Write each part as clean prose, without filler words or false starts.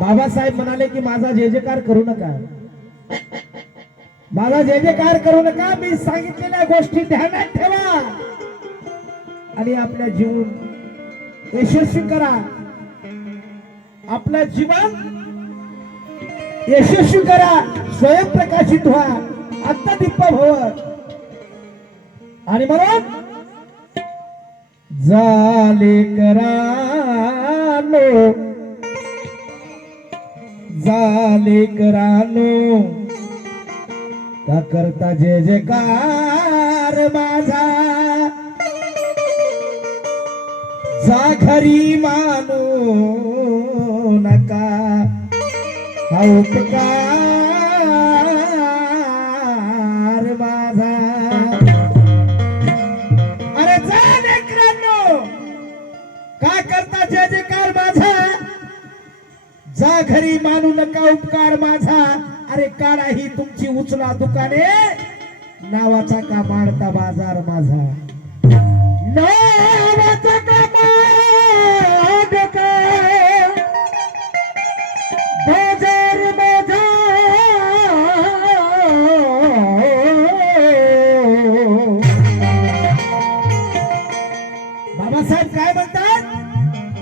बाबासाहेब म्हणाले की माझा जय जयकार करू नका, माझा जय जयकार करू नका, मी सांगितलेल्या गोष्टी ध्यानात ठेवा आणि आपल्या जीवन यशस्वी करा, आपलं जीवन यशस्वी करा, स्वयंप्रकाशित व्हा, आत्मदीप भव. आणि म्हणून झाले करानो, झाले करानो, का करता जय जयकार माझा, जा घरी मानू नका हा उपकार माझा. अरे जा लेकरांनो, का करता जय जयकार माझा, जा घरी मानू नका उपकार माझा. अरे काढा ही तुमची उचला दुकाने, नावाचा का मारता बाजार माझा, नावाचा का मारता बाजार माझा. बाबासाहेब काय म्हणतात,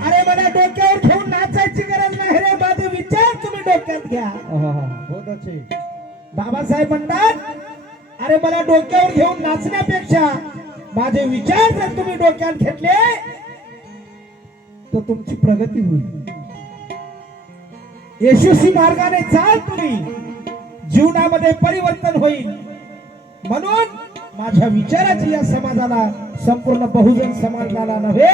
अरे मला डोक्यावर घेऊन नाचायची गरज नाही रे, माझे विचार तुम्ही डोक्यात घ्या. बाबासाहेब म्हणतात, अरे मला डोक्यावर घेऊन नाचण्यापेक्षा माझे विचार जर तुम्ही डोक्यात घेतले तर तुमची प्रगती होईल, यशस्वी मार्गाने चाल तुम्ही, जीवनामध्ये परिवर्तन होईल. म्हणून माझ्या विचाराची या समाजाला, संपूर्ण बहुजन समाजाला नव्हे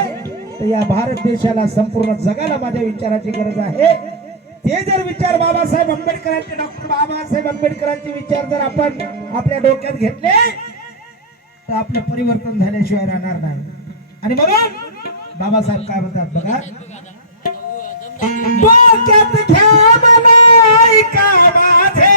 तर या भारत देशाला, संपूर्ण जगाला माझ्या विचाराची गरज आहे. ते जर विचार बाबासाहेब आंबेडकरांचे, डॉक्टर बाबासाहेब आंबेडकरांचे विचार जर आपण आपल्या डोक्यात घेतले तर आपलं परिवर्तन झाल्याशिवाय राहणार नाही. आणि म्हणून बाबासाहेब काय म्हणतात बघा, डोक्यात घ्या मला ऐका माझे,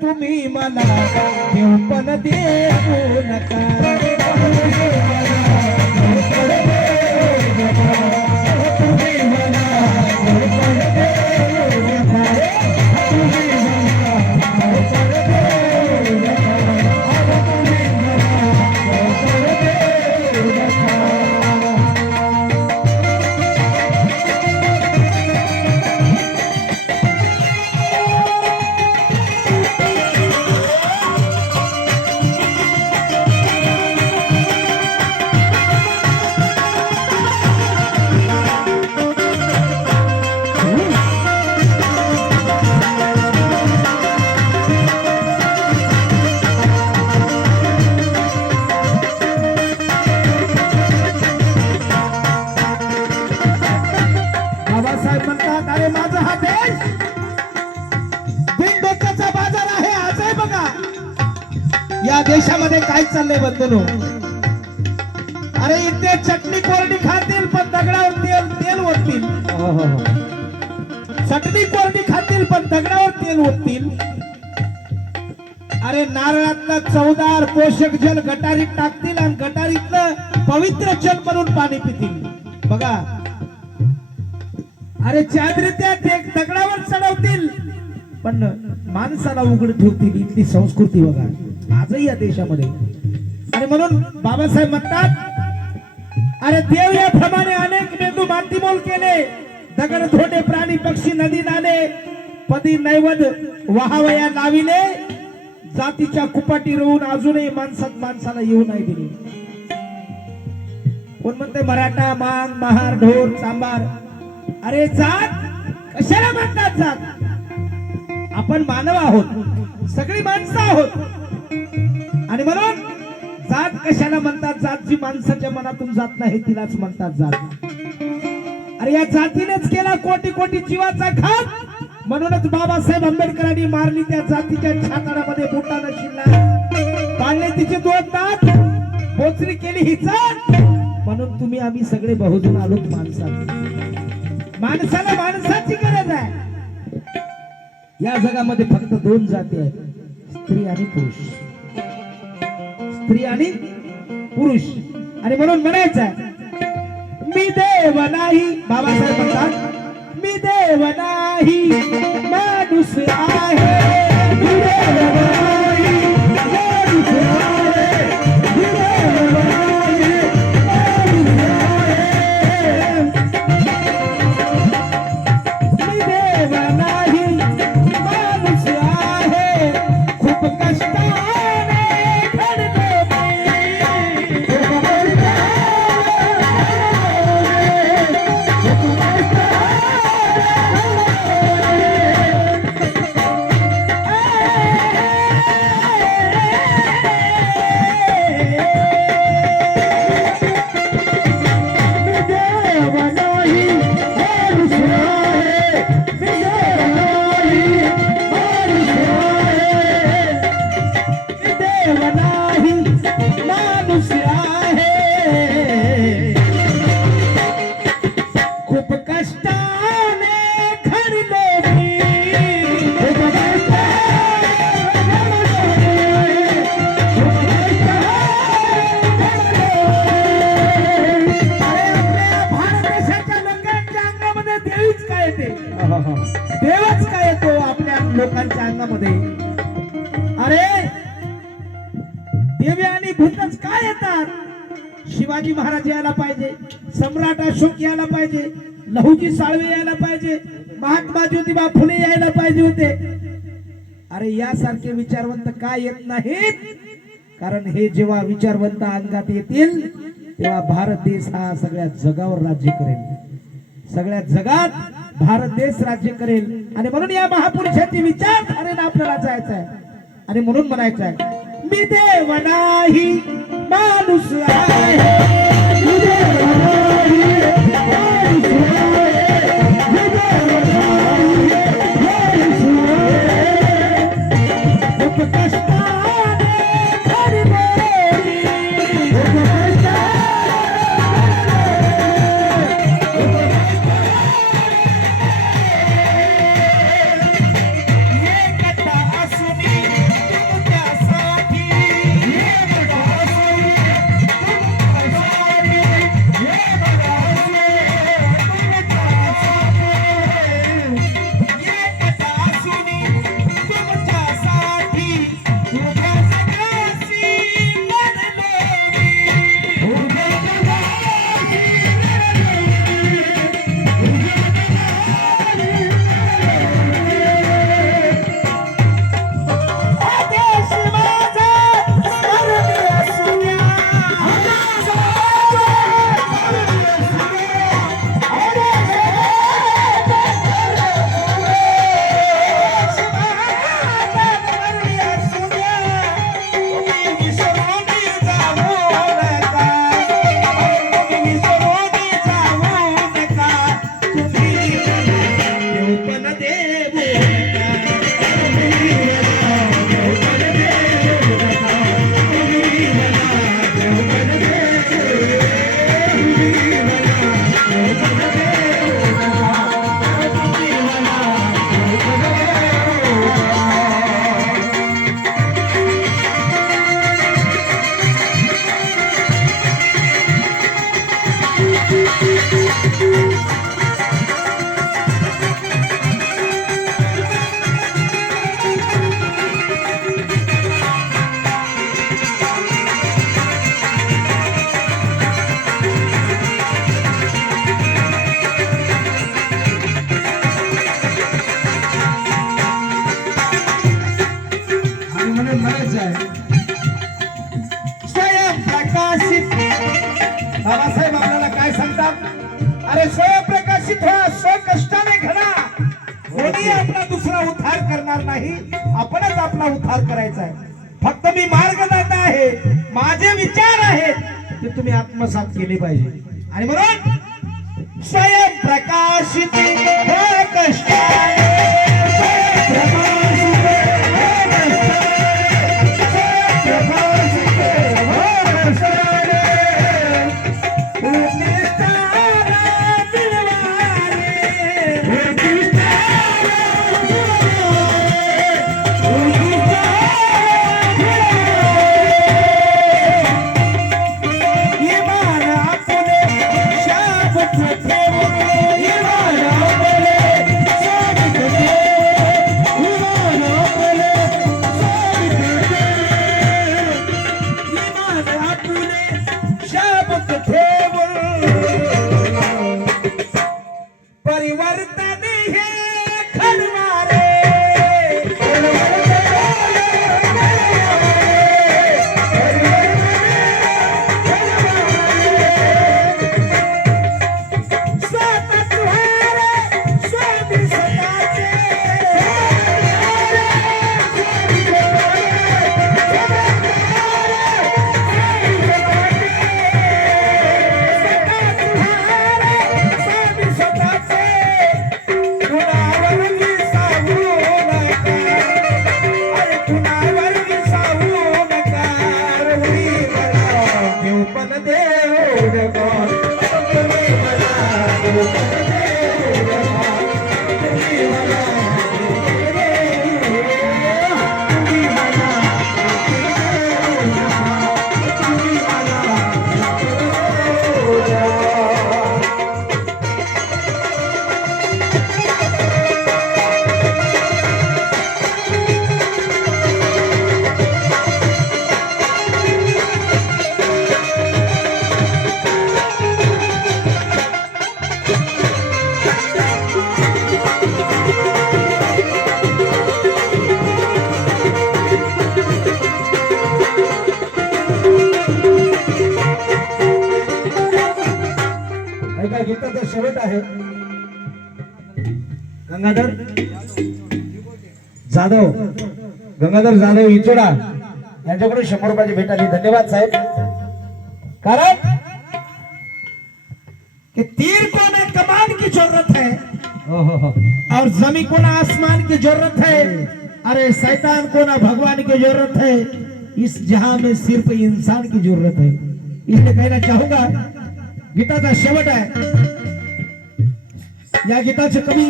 तुम्ही मला घेऊ पण देऊ नका. या देशामध्ये काय चाललंय बंधनो, अरे इथे चटणी कोरडी खातील पण दगडावर तेल ओततील, चटणी कोरडी खातील पण दगडावर तेल ओततील. अरे नारळातलं चवदार पोषक जल गटारीत टाकतील आणि गटारीतलं पवित्र जल म्हणून पाणी पितील. बघा, अरे चादरीत्या दगडावर चढवतील पण माणसाला उघड ठेवतील. इथली संस्कृती बघा आजही या देशामध्ये. आणि म्हणून बाबासाहेब म्हणतात, अरे देव याप्रमाणे अनेक मेंदू मातीमोल केले, दगड धोटे प्राणी पक्षी नदी नाले पदी नैवद वाहावया लाविले, जातीच्या कुपाटी रोवून अजूनही माणसात माणसाला येऊ नाही दिले. कोण म्हणते मराठा मांग महार ढोर चांबार. अरे जात कशाला म्हणतात? जात आपण मानव आहोत, सगळी माणसं आहोत. आणि म्हणून जात कशाला म्हणतात? जात जी माणसाच्या मनातून जात नाही तिलाच म्हणतात जात. अरे या जातीनेच केला कोटी कोटी जीवाचा घात. म्हणूनच बाबासाहेब आंबेडकरांनी मारली त्या जातीच्या छाताडामध्ये बोटानं शिरला, पाळले तिचे दोन दात, बोचरी केली ही जात. म्हणून तुम्ही आम्ही सगळे बहुजन आलोत माणसात. माणसाला माणसाची गरज आहे. या जगामध्ये फक्त दोन जाती आहेत, स्त्री आणि पुरुष. स्त्री आणि पुरुष. आणि म्हणून म्हणायचं मी देव नाही. बाबासाहेब म्हणतात मी देव नाही माणूस आहे. मी देव नाही माणूस आहे. मी देव नाही माणूस आहे. मी देव नाही माणूस आहे. खूप कष्टाने घडलो मी. देवच काय येतो आपल्या लोकांच्या अंगामध्ये. अरे देवी आणि भूतच काय येतात? शिवाजी महाराज यायला पाहिजे, सम्राट अशोक यायला पाहिजे, लहुजी साळवे यायला पाहिजे, महात्मा ज्योतिबा फुले यायला पाहिजे होते. अरे यासारखे विचारवंत काय येत नाहीत? कारण हे जेव्हा विचारवंत अंगात येतील तेव्हा भारत देश हा सगळ्या जगावर राज्य करेल. सगळ्या जगात भारत देश राज्य करेल. आणि म्हणून या महापुरुषाची विचारधारेला आपल्याला जायचं आहे. आणि म्हणून म्हणायचं आहे मी देव नाही माणूस आहे. मी देव नाही माणूस आहे. मी देव नाही माणूस आहे. खूप कष्टाने घडलो मी. खूप कष्टाने बाबासाहेब आपल्याला काय सांगतात? अरे स्वयंप्रकाशित व्हा, स्वकष्टाने घडा. कोणी आपला दुसरा उद्धार करणार नाही, आपणच आपला उद्धार करायचा आहे. फक्त मी मार्गदाता आहे, माझे विचार आहेत ते तुम्ही आत्मसात केले पाहिजे. आणि म्हणून स्वयंप्रकाशित व्हा कष्टाने, गीताचा शेवट आहे. गंगाधर जाधव इचोडा यांच्याकडून 100 रुपयाची भेट आली. धन्यवाद साहेब. कारण कि तीर को ना कमान की जरूरत है और जमी को ना आसमान की जरूरत है. अरे शैतान को ना भगवान की जरूरत है. इस जहां में सिर्फ इंसान की जरूरत है. इसलिए कहना चाहूंगा, गीताचा शेवट आहे. या गीताचे कवी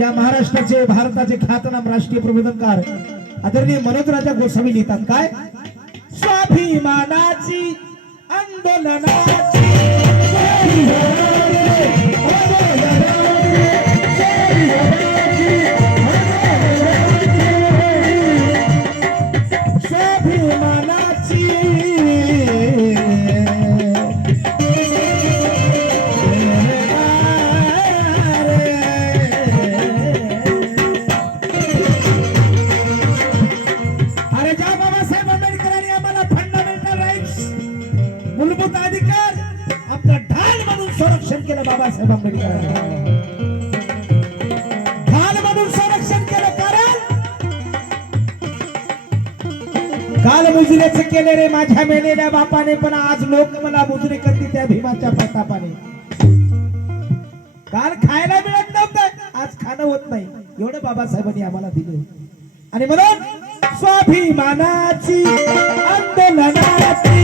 या महाराष्ट्राचे भारताचे ख्यातनाम राष्ट्रीय प्रबोधनकार आदरणीय मनोज राजा गोसावी लिहितात. काय? स्वाभिमानाची आंदोलनाची बाबासाहेब आंबेडकर ढाल म्हणून संरक्षण केलं. कारण काल मुजऱ्याचे केले रे माझ्या मेलेल्या बापाने, पण आज लोक मला मुजरे करते त्या भीमाच्या प्रतापाने. काल खायला मिळत नव्हतं, आज खाणं होत नाही. एवढं बाबासाहेबांनी आम्हाला दिलं. आणि म्हणून स्वाभिमानाची आंदोलनाची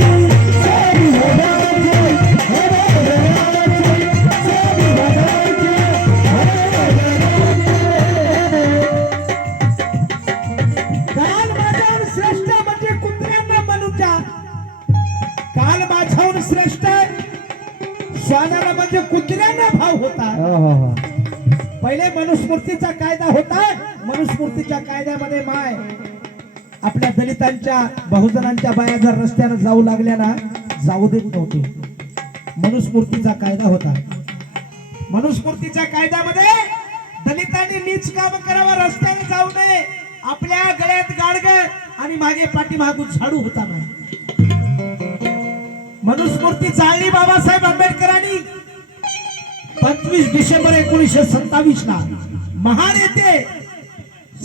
श्वानाला म्हणजे कुत्र्यांना भाव होता. पहिले मनुस्मृतीचा कायदा होता. मनुस्मृतीच्या कायद्यामध्ये माय आपल्या दलितांच्या बहुजनांच्या बाया जर रस्त्याने जाऊ लागल्या ना, जाऊ देत नव्हते. मनुस्मृतीचा कायदा होता. मनुस्मृतीच्या कायद्यामध्ये दलितांनी नीच काम करावं, रस्त्याने जाऊ नये. आपल्या गळ्यात गाडग आणि मागे पाठीमागून झाडू होता ना. मनुस्मृती जाळली बाबासाहेब आंबेडकरांनी 25 डिसेंबर 1927 ला महान येते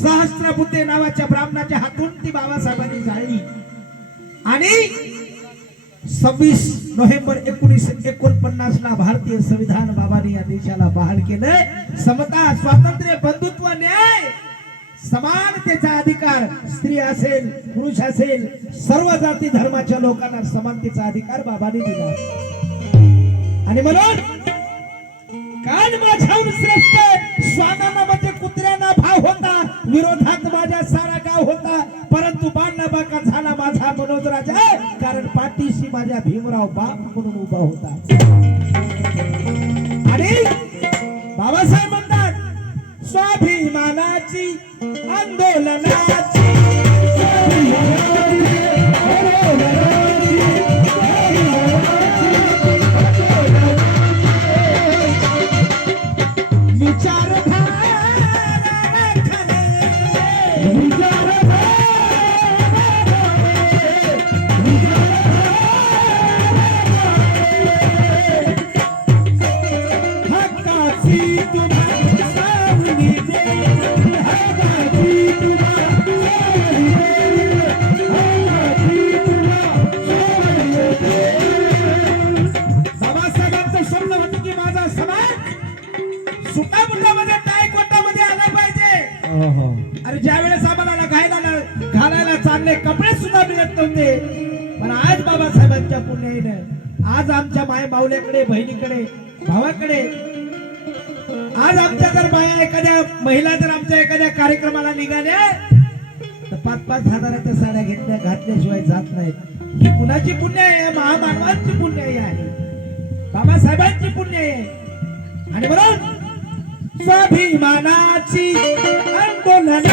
सहस्त्रबुद्धे नावाच्या ब्राह्मणाच्या हातून ती बाबासाहेबांनी जाळली आणि 26 नोव्हेंबर 1949 ला भारतीय संविधान बाबांनी या देशाला बहाल केलंय. समता, स्वातंत्र्य, बंधुत्व, न्याय, समानतेचा अधिकार, स्त्री असेल पुरुष असेल सर्व जाती धर्माच्या लोकांना समानतेचा अधिकार बाबांनी दिला. आणि म्हणून कान माझ्याहून श्रेष्ठ श्वानांना म्हणजे कुत्र्यांना भाव होता, विरोधात माझ्या सारा गाव होता, परंतु बाणला बाका झाला माझा मनोज राजा, कारण पाठीशी माझ्या भीमराव बाप म्हणून उभा होता. आणि बाबासाहेब म्हणतात स्वाभिमानाची आंदोलनाची अरे ज्या वेळेस आम्हाला घालायला चांगले कपडे सुद्धा मिळत नव्हते, पण आज बाबासाहेबांच्या पुण्याईनं आज आमच्या माय माऊल्याकडे, बहिणीकडे, भावाकडे, आज आमच्या जर बाया एखाद्या महिला जर आमच्या एखाद्या कार्यक्रमाला निघाल्या तर 5-5 हजाराच्या साड्या घातल्याशिवाय जात नाहीत. ही कुणाची पुण्य आहे? महामानवांची पुण्य आहे, बाबासाहेबांची पुण्य आहे. आणि म्हणून स्वाभिमानाची आंदोलनाची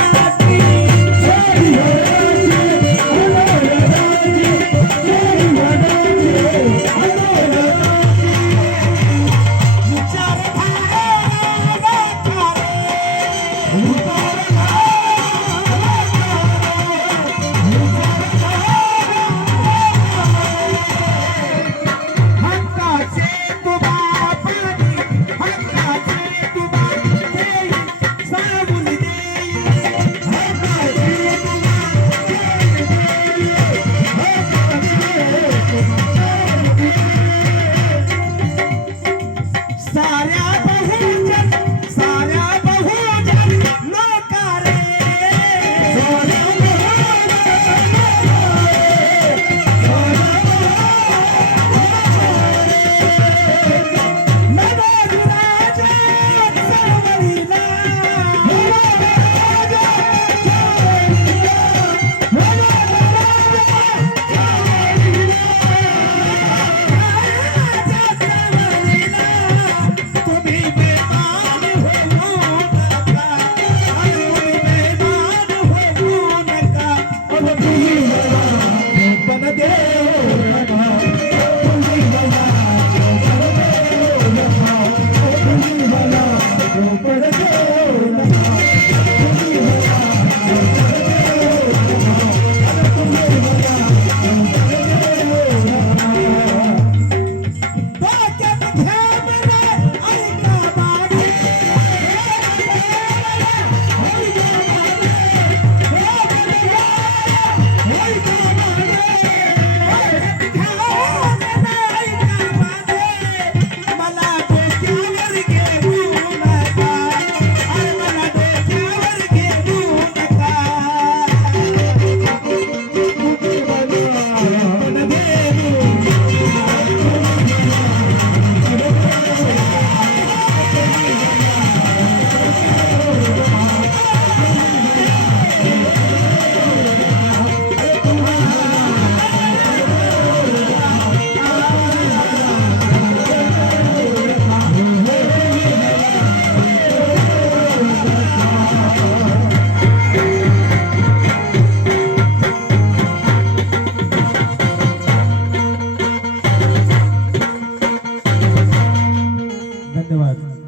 धन्यवाद.